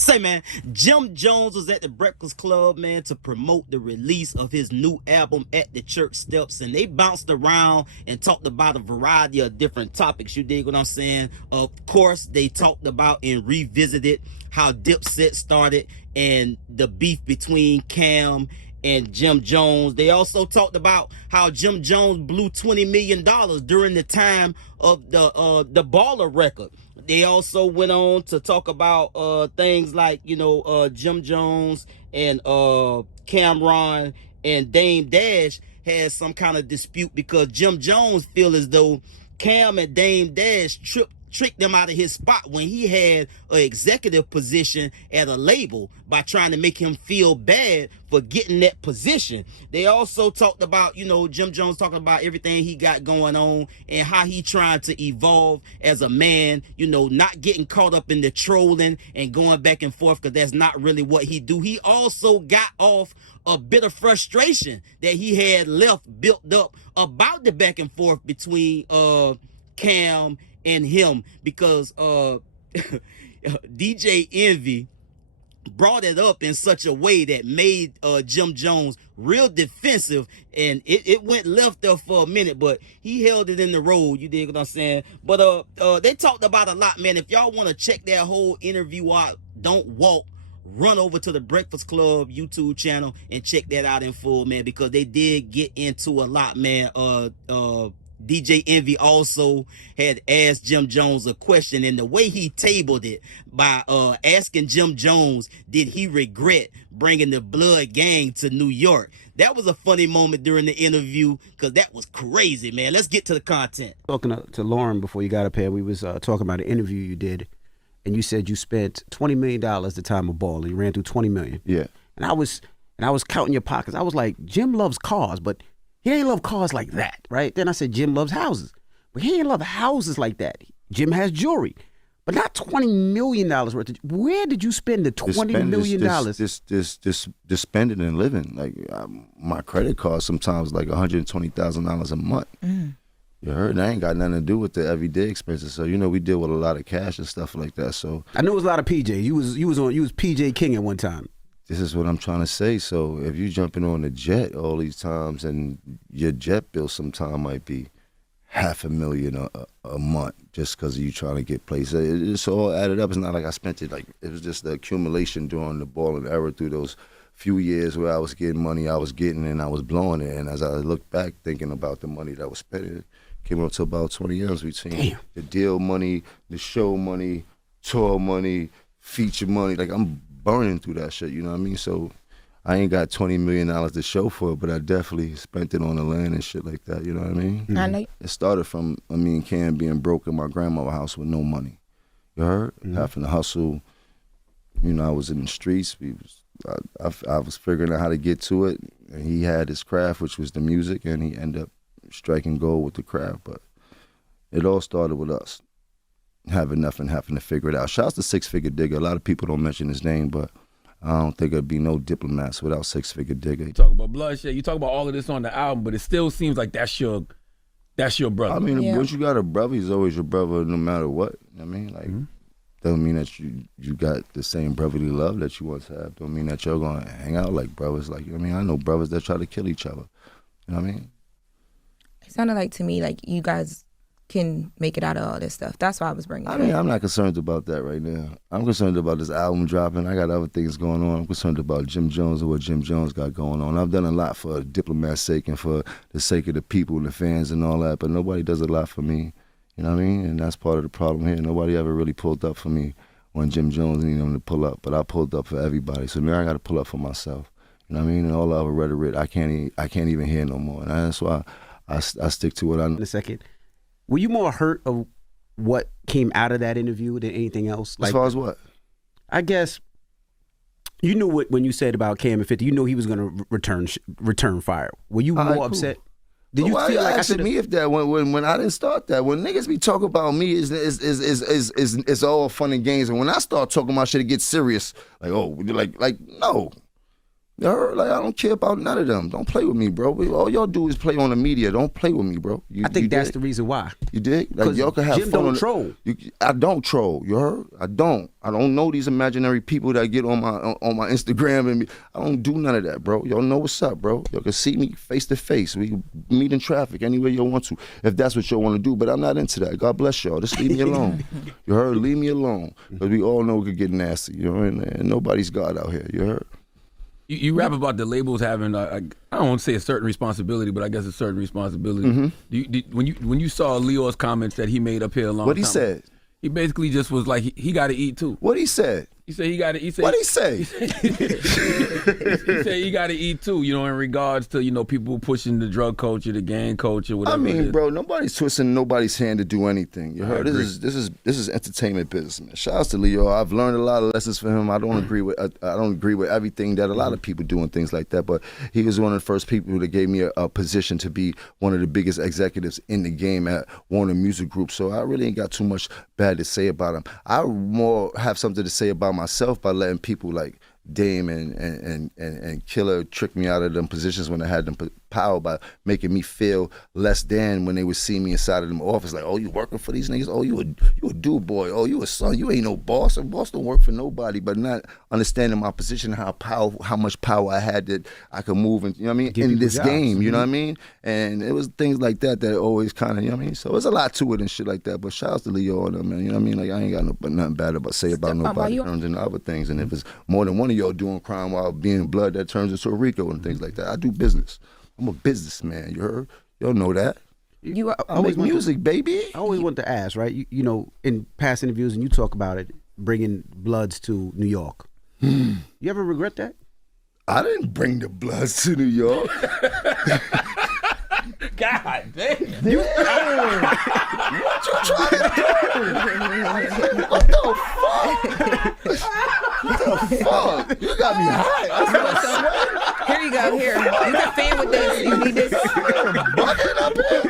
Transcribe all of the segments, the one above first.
Say, man, Jim Jones was at the Breakfast Club, man, to promote the release of his new album At the Church Steps, and they bounced around and talked about a variety of different topics. You dig what I'm saying? Of course, they talked about and revisited how Dipset started and the beef between Cam and Jim Jones. They also talked about how Jim Jones blew $20 million during the time of the Baller record. They also went on to talk about things like, Jim Jones and Cameron and Dame Dash had some kind of dispute because Jim Jones feel as though Cam and Dame Dash tricked them out of his spot when he had an executive position at a label by trying to make him feel bad for getting that position. They also talked about, Jim Jones talking about everything he got going on and how he trying to evolve as a man, not getting caught up in the trolling and going back and forth because that's not really what he do. He also got off a bit of frustration that he had left built up about the back and forth between Cam and him because DJ Envy brought it up in such a way that made Jim Jones real defensive, and it went left there for a minute, but he held it in the road. You dig what I'm saying? But they talked about a lot, man. If y'all want to check that whole interview out, don't walk, run over to the Breakfast Club YouTube channel and check that out in full, man, because they did get into a lot, man. DJ Envy also had asked Jim Jones a question, and the way he tabled it by asking Jim Jones, did he regret bringing the Blood Gang to New York? That was a funny moment during the interview because that was crazy, man. Let's get to the content. Talking to Lauren before you got up here, we was talking about an interview you did, and you said you spent $20 million at the time of Ball, and you ran through $20 million. Yeah. And I was counting your pockets. I was like, Jim loves cars, but he ain't love cars like that, right? Then I said, Jim loves houses, but he ain't love houses like that. Jim has jewelry, but not $20 million worth. Where did you spend the $20 million? Just spending and living. Like my credit card sometimes like $120,000 a month. Mm. You heard? And I ain't got nothing to do with the everyday expenses. So we deal with a lot of cash and stuff like that. So I knew it was a lot of PJ. You was PJ King at one time. This is what I'm trying to say. So if you jumping on a jet all these times and your jet bill sometime might be $500,000 a month just because of you trying to get places. It's all added up. It's not like I spent it. Like it was just the accumulation during the Ball and era through those few years where I was getting money, I was getting and I was blowing it. And as I look back thinking about the money that was spent, it came up to about 20 years between the deal money, the show money, tour money, feature money. Like I'm burning through that shit, you know what I mean? So I ain't got $20 million to show for it, but I definitely spent it on the land and shit like that, you know what I mean? Mm-hmm. I know. It started from me and Cam being broke in my grandmother's house with no money. You heard? Mm-hmm. Having to hustle. I was in the streets. I was figuring out how to get to it, and he had his craft, which was the music, and he ended up striking gold with the craft. But it all started with us having nothing, having to figure it out. Shouts to Six Figure Digger. A lot of people don't mention his name, but I don't think there'd be no diplomats without Six Figure Digger. You talk about bloodshed. You talk about all of this on the album, but it still seems like that's your brother. I mean, once you got a brother, he's always your brother no matter what. I mean, like, doesn't mean that you got the same brotherly love that you once had. Don't mean that you're going to hang out like brothers. Like, I mean, I know brothers that try to kill each other. You know what I mean? It sounded like to me like you guys can make it out of all this stuff. That's why I was bringing it up. I mean, I'm not concerned about that right now. I'm concerned about this album dropping. I got other things going on. I'm concerned about Jim Jones and what Jim Jones got going on. I've done a lot for Diplomat's sake and for the sake of the people and the fans and all that, but nobody does a lot for me. You know what I mean? And that's part of the problem here. Nobody ever really pulled up for me when Jim Jones needed him to pull up, but I pulled up for everybody. So now I got to pull up for myself. You know what I mean? And all the other rhetoric, I can't even hear no more. And that's why I stick to what I know. In a second. Were you more hurt of what came out of that interview than anything else? As far as what? I guess you knew when you said about Cam and 50, you knew he was going to return fire. Were you more upset? Did you feel like I should me if that when I didn't start that? When niggas be talking about me is all fun and games, and when I start talking about shit, it gets serious. Like no. You heard? Like, I don't care about none of them. Don't play with me, bro. All y'all do is play on the media. Don't play with me, bro. I think that's the reason why. You dig? Like, y'all can have Jim fun. don't troll. I don't troll. You heard? I don't know these imaginary people that get on my Instagram and I don't do none of that, bro. Y'all know what's up, bro. Y'all can see me face to face. We can meet in traffic anywhere y'all want to, if that's what y'all want to do. But I'm not into that. God bless y'all. Just leave me alone. You heard? Leave me alone. Because we all know it could get nasty. You know, and nobody's God out here. You heard? You rap about the labels having, I don't want to say a certain responsibility, but I guess a certain responsibility. When you saw Leo's comments that he made up here a long time, What he said? He basically just was like, he got to eat too. What he said? He said he got to eat. What he say? He said he got to eat too, you know, in regards to, you know, people pushing the drug culture, the gang culture, whatever. I mean, bro, nobody's twisting nobody's hand to do anything. You heard? This is entertainment business, man. Shout out to Leo. I've learned a lot of lessons from him. I don't agree with everything that a lot of people do and things like that. But he was one of the first people that gave me a position to be one of the biggest executives in the game at Warner Music Group. So I really ain't got too much bad to say about him. I more have something to say about myself by letting people like Dame and Killer trick me out of them positions when I had them power by making me feel less than when they would see me inside of them office. Like, oh, you working for these niggas? Oh, you a dude boy? Oh, you a son? You ain't no boss. A boss don't work for nobody. But not understanding my position, how much power I had that I could move, and you know what I mean, in this game. You know what I mean? And it was things like that always kind of, you know what I mean. So there's a lot to it and shit like that. But shout out to Leo and them, man. You know what I mean? Like, I ain't got nothing bad about say about nobody other than other things. And if it's more than one of y'all doing crime while being blood, that turns into a RICO and things like that. I do business. I'm a businessman. You heard? Y'all know that. I make music, baby. I always want to ask, right? You know, in past interviews, and you talk about it, bringing Bloods to New York. You ever regret that? I didn't bring the Bloods to New York. God damn. What you trying to do? What the fuck? You got me high. Here you go. Here, you can fan with this. You need this. Bucket up here.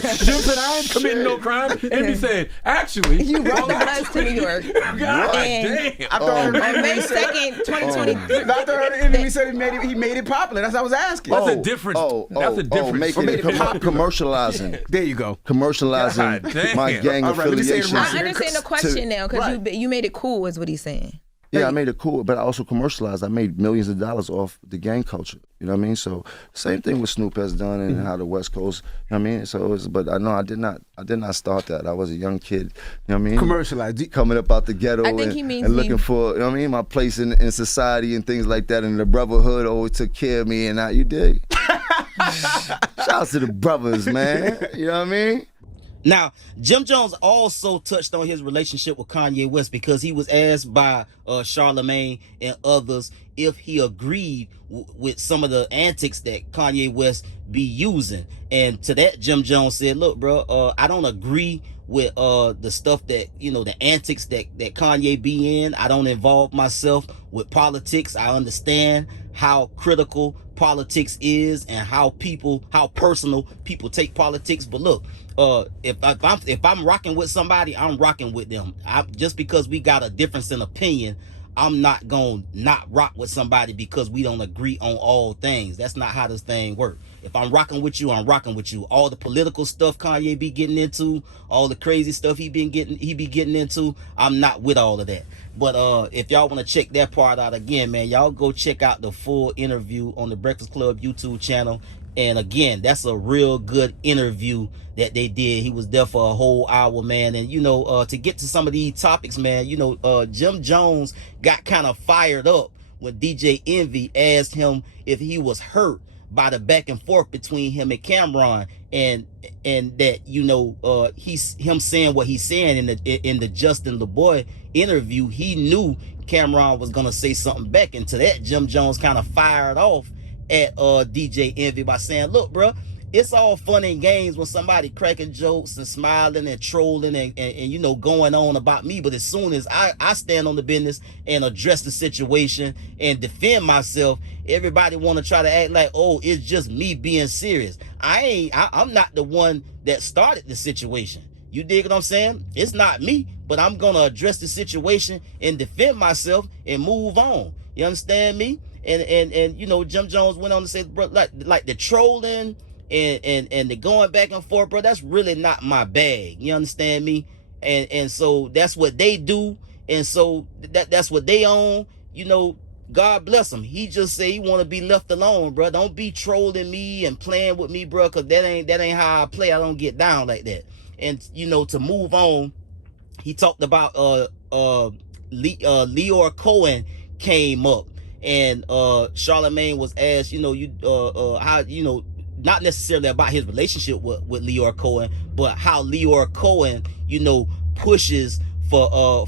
Jim said, I ain't committing no crime. And he said, actually. You brought the Bloods to New York. God And damn. on May 2nd, 2023. After her interview, he said he made it popular. That's what I was asking. That's a difference. That's a difference. Making it commercializing. There you go. Commercializing my gang affiliation. I understand the question now because you made it cool, is what he's saying. Yeah, I made it cool, but I also commercialized. I made millions of dollars off the gang culture. You know what I mean? So same thing with Snoop has done and how the West Coast. You know what I mean? So, but I know I did not start that. I was a young kid. You know what I mean? Commercialized, coming up out the ghetto I think he means and looking for, you know what I mean, my place in society and things like that. And the brotherhood always took care of me. And you dig? Shout out to the brothers, man. You know what I mean? Now, Jim Jones also touched on his relationship with Kanye West because he was asked by Charlemagne and others if he agreed with some of the antics that Kanye West be using. And to that, Jim Jones said, look, bro, I don't agree with the stuff that, you know, the antics that Kanye be in. I don't involve myself with politics. I understand how critical politics is and how personal people take politics. But look, if I'm rocking with somebody, I'm rocking with them. Just because we got a difference in opinion, I'm not gonna not rock with somebody because we don't agree on all things. That's not how this thing works. If I'm rocking with you, I'm rocking with you. All the political stuff Kanye be getting into, all the crazy stuff he be getting into, I'm not with all of that. But if y'all want to check that part out again, man, y'all go check out the full interview on the Breakfast Club YouTube channel. And again, that's a real good interview that they did. He was there for a whole hour, man. And, you know, to get to some of these topics, man, you know, Jim Jones got kind of fired up when DJ Envy asked him if he was hurt by the back and forth between him and Cameron, and that, you know, him saying what he's saying in the Justin LeBoy interview. He knew Cameron was gonna say something back, and to that, Jim Jones kind of fired off at DJ Envy by saying, look, bro, it's all fun and games when somebody cracking jokes and smiling and trolling and you know, going on about me, but as soon as I stand on the business and address the situation and defend myself, everybody want to try to act like, oh, it's just me being serious. I'm not the one that started the situation. You dig what I'm saying? It's not me, but I'm gonna address the situation and defend myself and move on. You understand me? And you know, Jim Jones went on to say, bro, like the trolling and the going back and forth, bro, that's really not my bag. You understand me? And so that's what they do, and so that's what they own. You know, God bless him. He just say he want to be left alone, bro. Don't be trolling me and playing with me, bro, cause that ain't how I play. I don't get down like that. And you know, to move on, he talked about Leor Cohen came up, and Charlemagne was asked, you know, how, you know, not necessarily about his relationship with Leor Cohen, but how Leor Cohen, you know, pushes for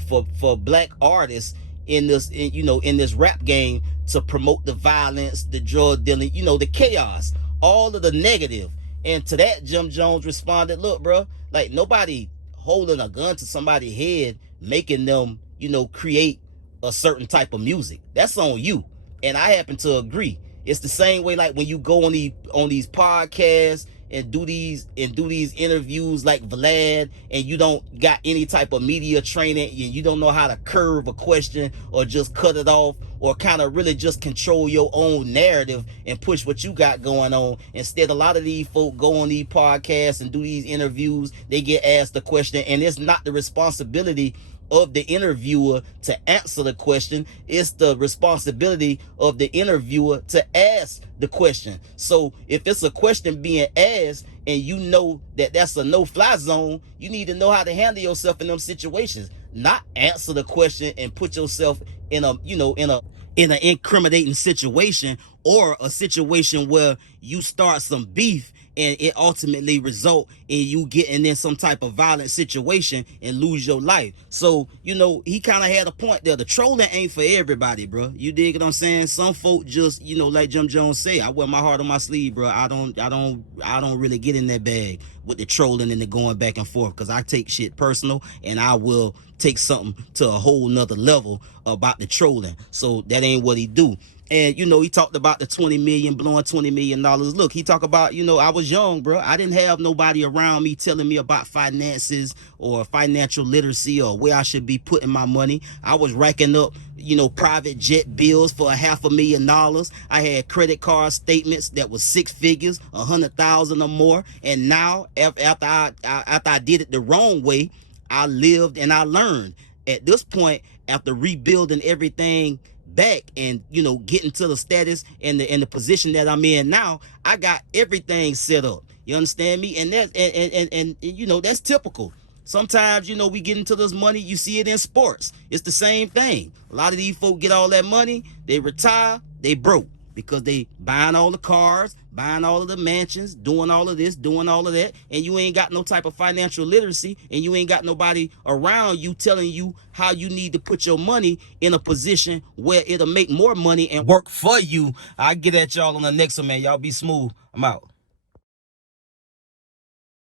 black artists in this, in this rap game to promote the violence, the drug dealing, you know, the chaos, all of the negative. And to that, Jim Jones responded, look, bro, like nobody holding a gun to somebody's head, making them, you know, create a certain type of music. That's on you. And I happen to agree. It's the same way like when you go on these podcasts and do these interviews like Vlad, and you don't got any type of media training, and you don't know how to curve a question or just cut it off, or kind of really just control your own narrative and push what you got going on. Instead, a lot of these folk go on these podcasts and do these interviews, they get asked the question, and it's not the responsibility of the interviewer to answer the question. It's the responsibility of the interviewer to ask the question. So if it's a question being asked and you know that that's a no-fly zone, you need to know how to handle yourself in them situations, not answer the question and put yourself in a, in an incriminating situation, or a situation where you start some beef and it ultimately result in you getting in some type of violent situation and lose your life. So, you know, he kind of had a point there. The trolling ain't for everybody, bro. You dig what I'm saying? Some folk just, you know, like Jim Jones say, I wear my heart on my sleeve, bro. I don't really get in that bag with the trolling and the going back and forth, because I take shit personal, and I will take something to a whole nother level about the trolling. So that ain't what he do. And, you know, he talked about the blowing $20 million. Look, he talked about, you know, I was young, bro. I didn't have nobody around me telling me about finances or financial literacy or where I should be putting my money. I was racking up, you know, private jet bills for $500,000. I had credit card statements that was six figures, 100,000 or more. And now, after I did it the wrong way, I lived and I learned. At this point, after rebuilding everything back and, you know, getting to the status and the position that I'm in now, I got everything set up. You understand me? And that and you know, that's typical. Sometimes, you know, we get into this money, you see it in sports. It's the same thing. A lot of these folk get all that money, they retire, they broke, because they buying all the cars, buying all of the mansions, doing all of this, doing all of that, and you ain't got no type of financial literacy, and you ain't got nobody around you telling you how you need to put your money in a position where it'll make more money and work for you. I'll get at y'all on the next one, man. Y'all be smooth. I'm out.